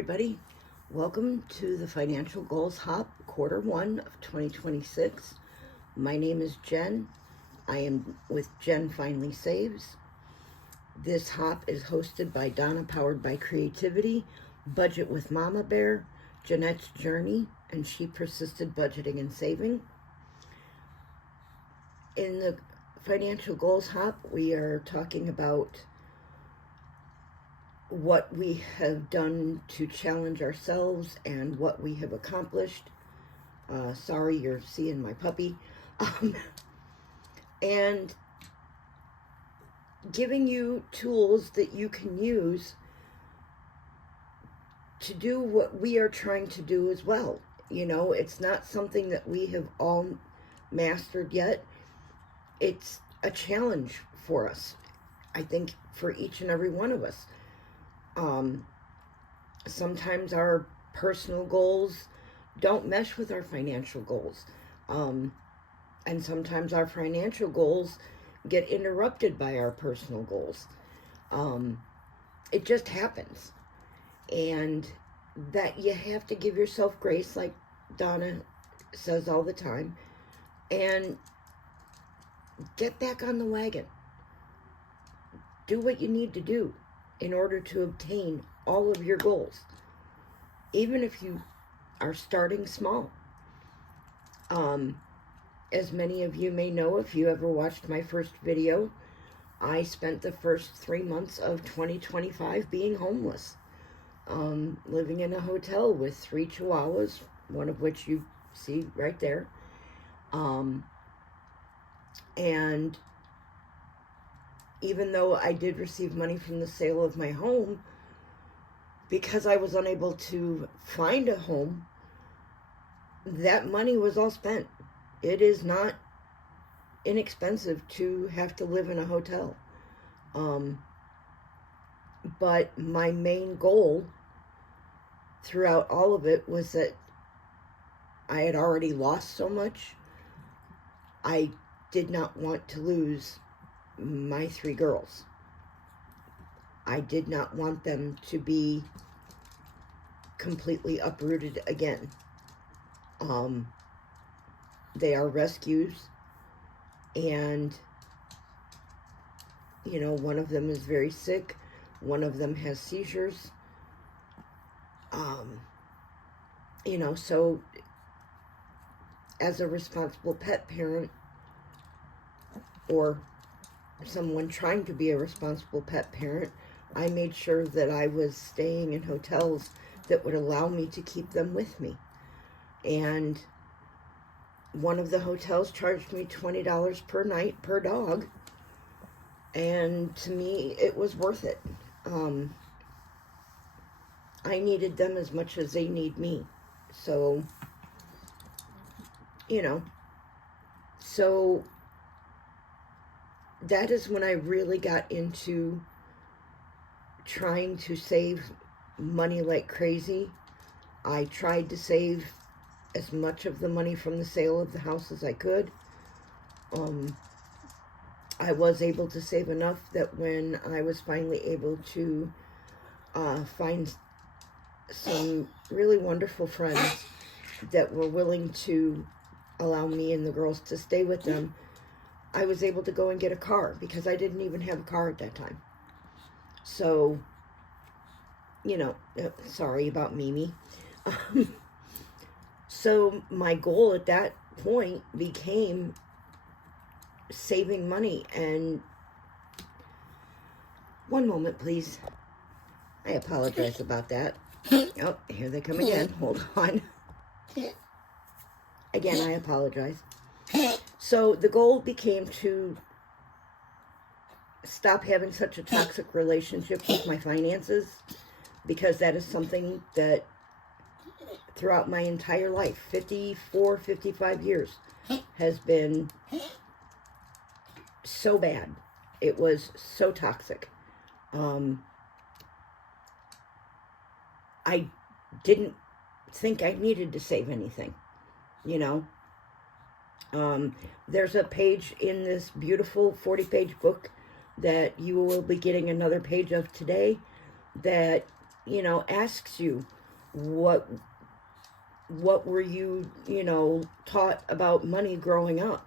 everybody. Welcome to the Financial Goals Hop, Quarter 1 of 2026. My name is Jen. I am with Jen JenFinallySaves. This hop is hosted by DonnaPoweredbyCreativity, budgetwithmamabear, Jeanettesjourney, and ShePersistedBudgetingandSaving. In the Financial Goals Hop, we are talking about what we have done to challenge ourselves and what we have accomplished. Sorry, you're seeing my puppy. And giving you tools that you can use to do what we are trying to do as well. You know, it's not something that we have all mastered yet. It's a challenge for us, I think, for each and every one of us. Sometimes our personal goals don't mesh with our financial goals. And sometimes our financial goals get interrupted by our personal goals. It just happens. And that you have to give yourself grace, like Donna says all the time, and get back on the wagon. Do what you need to do in order to obtain all of your goals, even if you are starting small. As many of you may know, if you ever watched my first video, I spent the first 3 months of 2025 being homeless, living in a hotel with 3 chihuahuas, one of which you see right there, and even though I did receive money from the sale of my home, because I was unable to find a home, that money was all spent. It is not inexpensive to have to live in a hotel. But my main goal throughout all of it was that I had already lost so much. I did not want to lose my 3 girls. I did not want them to be completely uprooted again. They are rescues, and you know, one of them is very sick, one of them has seizures, you know, so as a responsible pet parent, or someone trying to be a responsible pet parent, I made sure that I was staying in hotels that would allow me to keep them with me. And one of the hotels charged me $20 per night per dog, and to me it was worth it. I needed them as much as they need me, so you know, so that is when I really got into trying to save money like crazy. I tried to save as much of the money from the sale of the house as I could. I was able to save enough that when I was finally able to find some really wonderful friends that were willing to allow me and the girls to stay with them, I was able to go and get a car, because I didn't even have a car at that time. So, you know, sorry about Mimi. So my goal at that point became saving money. And one moment, please. I apologize about that. Oh, here they come again. Hold on. Again, I apologize. So the goal became to stop having such a toxic relationship with my finances, because that is something that throughout my entire life, 55 years, has been so bad. It was so toxic. I didn't think I needed to save anything, you know. There's a page in this beautiful 40-page book that you will be getting another page of today that asks you, what were you, taught about money growing up?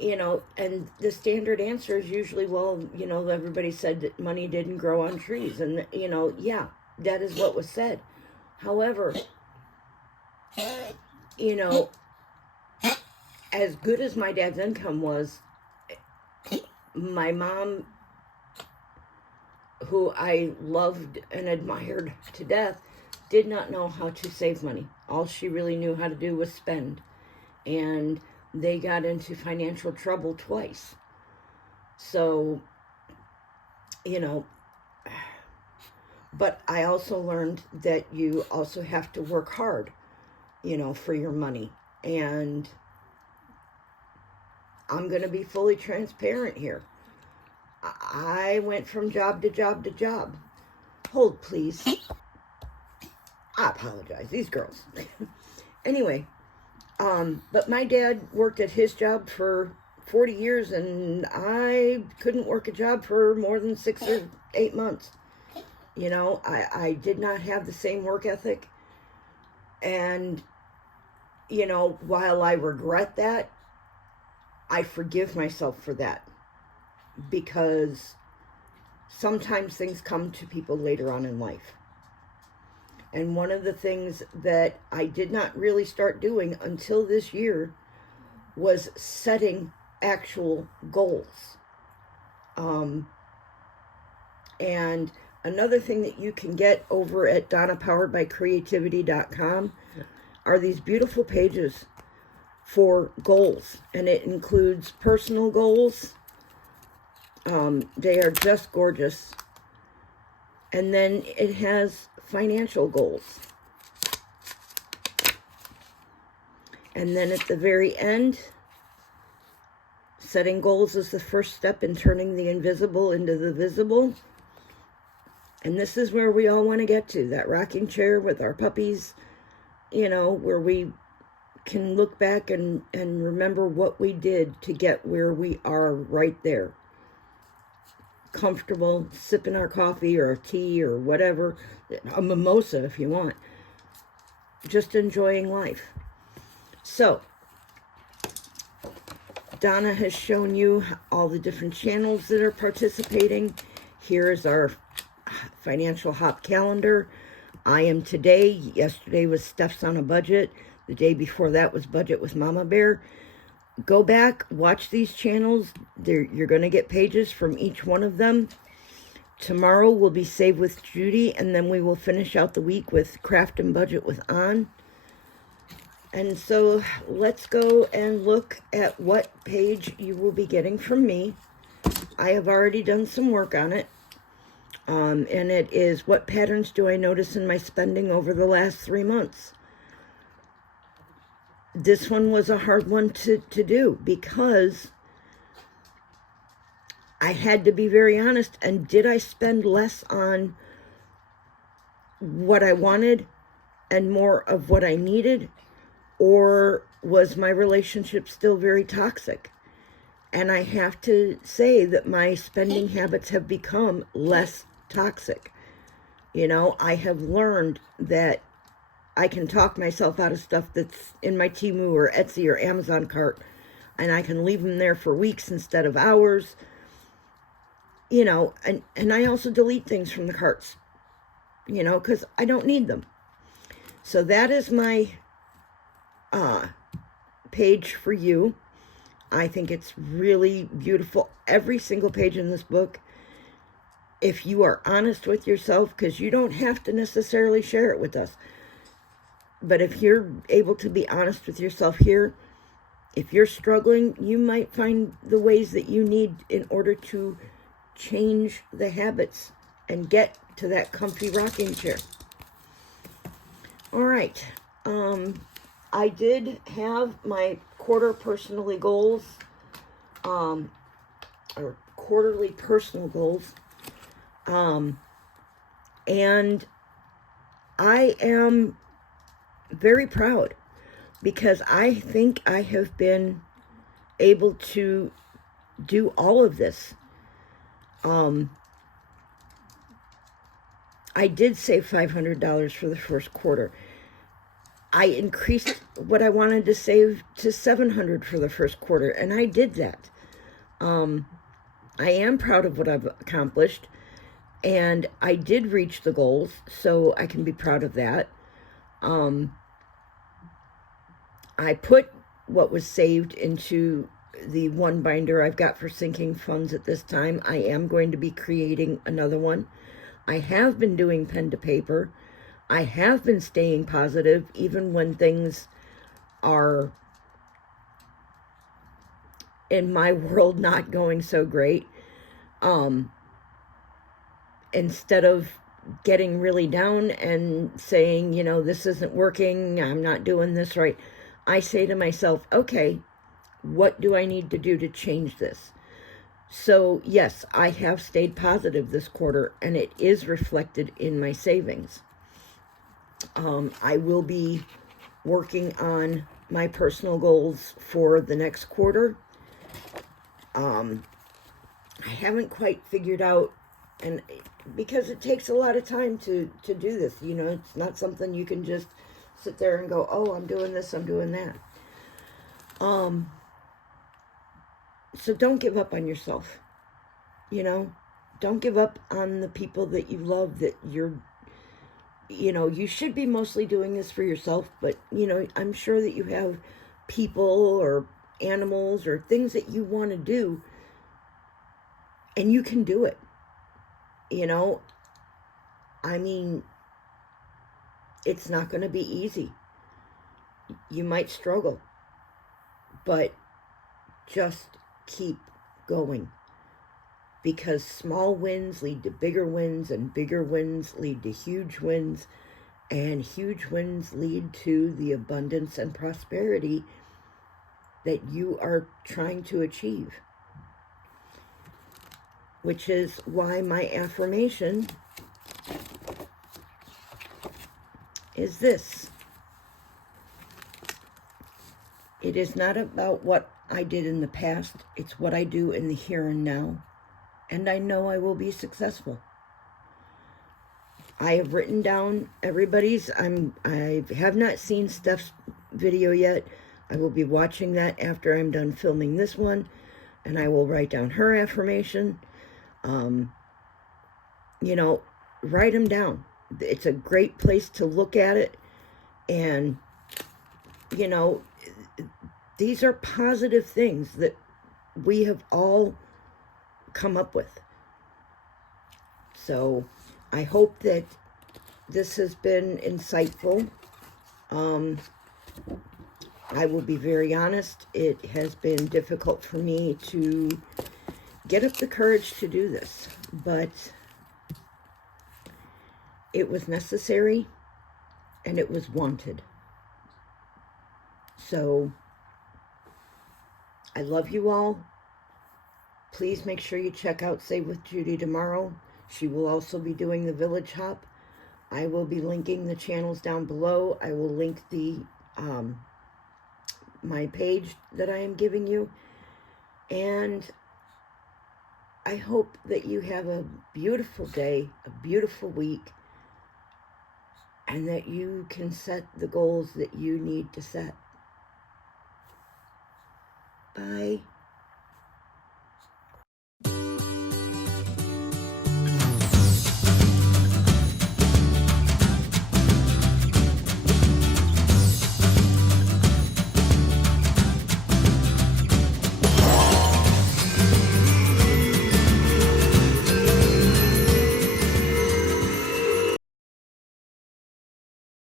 And the standard answer is usually, well, everybody said that money didn't grow on trees. And, yeah, that is what was said. However, as good as my dad's income was, my mom, who I loved and admired to death, did not know how to save money. All she really knew how to do was spend. And they got into financial trouble twice. So, but I also learned that you also have to work hard, for your money. And I'm going to be fully transparent here. I went from job to job to job. Hold, please. I apologize. These girls. Anyway, but my dad worked at his job for 40 years, and I couldn't work a job for more than 6 or 8 months. I did not have the same work ethic. And, while I regret that, I forgive myself for that, because sometimes things come to people later on in life. And one of the things that I did not really start doing until this year was setting actual goals. And another thing that you can get over at DonnaPoweredbyCreativity.com are these beautiful pages for goals. And it includes personal goals. They are just gorgeous. And then it has financial goals. And then at the very end, setting goals is the first step in turning the invisible into the visible. And this is where we all want to get to, that rocking chair with our puppies, where we can look back and remember what we did to get where we are right there. Comfortable, sipping our coffee or our tea or whatever, a mimosa if you want. Just enjoying life. So, Donna has shown you all the different channels that are participating. Here's our financial hop calendar. I am today. Yesterday was Steph's on a budget. The day before that was Budget with Mama Bear. Go back, watch these channels. You're going to get pages from each one of them. Tomorrow will be Save with Judy, and then we will finish out the week with Craft and Budget with Anh. And so let's go and look at what page you will be getting from me. I have already done some work on it. And it is, what patterns do I notice in my spending over the last 3 months? This one was a hard one to do, because I had to be very honest. And did I spend less on what I wanted and more of what I needed? Or was my relationship still very toxic? And I have to say that my spending habits have become less toxic. I have learned that I can talk myself out of stuff that's in my Temu or Etsy or Amazon cart, and I can leave them there for weeks instead of hours. And I also delete things from the carts, because I don't need them. So that is my page for you. I think it's really beautiful. Every single page in this book, if you are honest with yourself, because you don't have to necessarily share it with us, but if you're able to be honest with yourself here, if you're struggling, you might find the ways that you need in order to change the habits and get to that comfy rocking chair. All right. I did have my quarter personally goals, or quarterly personal goals. And I am very proud, because I think I have been able to do all of this. I did save $500 for the first quarter. I increased what I wanted to save to $700 for the first quarter, and I did that. I am proud of what I've accomplished, and I did reach the goals, so I can be proud of that. I put what was saved into the one binder I've got for sinking funds at this time. I am going to be creating another one. I have been doing pen to paper. I have been staying positive even when things are, in my world, not going so great. Instead of getting really down and saying, you know, this isn't working, I'm not doing this right, I say to myself, okay, what do I need to do to change this? So yes, I have stayed positive this quarter, and it is reflected in my savings. I will be working on my personal goals for the next quarter. I haven't quite figured out, and because it takes a lot of time to do this, you know, it's not something you can just sit there and go, oh, I'm doing this, I'm doing that. So don't give up on yourself, you know, don't give up on the people that you love, that you know, you should be mostly doing this for yourself, but, you know, I'm sure that you have people or animals or things that you want to do, and you can do it, you know. I mean, it's not going to be easy. You might struggle, but just keep going, because small wins lead to bigger wins, and bigger wins lead to huge wins, and huge wins lead to the abundance and prosperity that you are trying to achieve. Which is why my affirmation is this: it is not about what I did in the past, it's what I do in the here and now, and I know I will be successful. I have written down everybody's. I have not seen Steph's video yet. I will be watching that after I'm done filming this one, and I will write down her affirmation. You know, write them down. It's a great place to look at it, and, you know, these are positive things that we have all come up with. So I hope that this has been insightful. I will be very honest, it has been difficult for me to get up the courage to do this, but it was necessary and it was wanted. So I love you all. Please make sure you check out Save with Judy tomorrow. She will also be doing the village hop. I will be linking the channels down below. I will link the my page that I am giving you. And I hope that you have a beautiful day, a beautiful week, and that you can set the goals that you need to set. Bye.